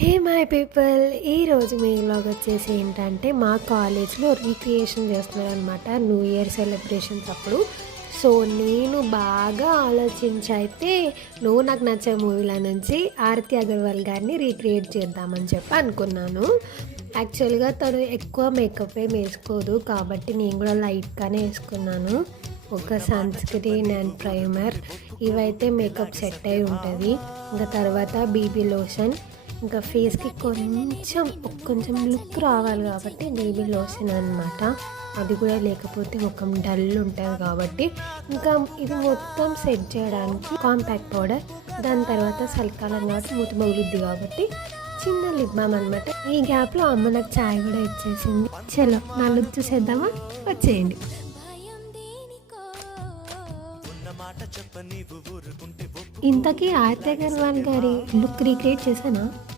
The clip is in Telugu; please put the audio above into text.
హే మై పీపుల్, ఈరోజు మీ వ్లాగ్ వచ్చేసి ఏంటంటే మా కాలేజ్లో రీక్రియేషన్ చేస్తున్నారనమాట న్యూ ఇయర్ సెలబ్రేషన్స్ అప్పుడు. సో నేను బాగా ఆలోచించి అయితే నువ్వు నాకు నచ్చే మూవీల నుంచి ఆరతి అగర్వాల్ గారిని రీక్రియేట్ చేద్దామని చెప్పి అనుకున్నాను. యాక్చువల్గా తను ఎక్కువ మేకప్ ఏం వేసుకోదు కాబట్టి నేను కూడా లైట్గానే వేసుకున్నాను. ఒక సన్ స్క్రీన్ అండ్ ప్రైమర్ ఇవైతే మేకప్ సెట్ అయి ఉంటుంది. ఇంకా తర్వాత బీబీ లోషన్, ఇంకా ఫేస్కి కొంచెం లుక్ రావాలి కాబట్టి బేబీ లోషన్ అనమాట. అది కూడా లేకపోతే ముఖం డల్ ఉంటుంది కాబట్టి ఇంకా ఇది మొత్తం సెట్ చేయడానికి కాంపాక్ట్ పౌడర్, దాని తర్వాత చలికాలం కాబట్టి మూత మగులుద్ది కాబట్టి చిన్న లిప్ బామ్ అనమాట. ఈ గ్యాప్లో అమ్మ నాకు ఛాయ్ కూడా ఇచ్చేసింది. చలో నా లుక్ చూసేద్దామా, వచ్చేయండి. ఇంతకీ ఆరతి అగర్వాల్ గారి లుక్ రీక్రియేట్ చేశానా?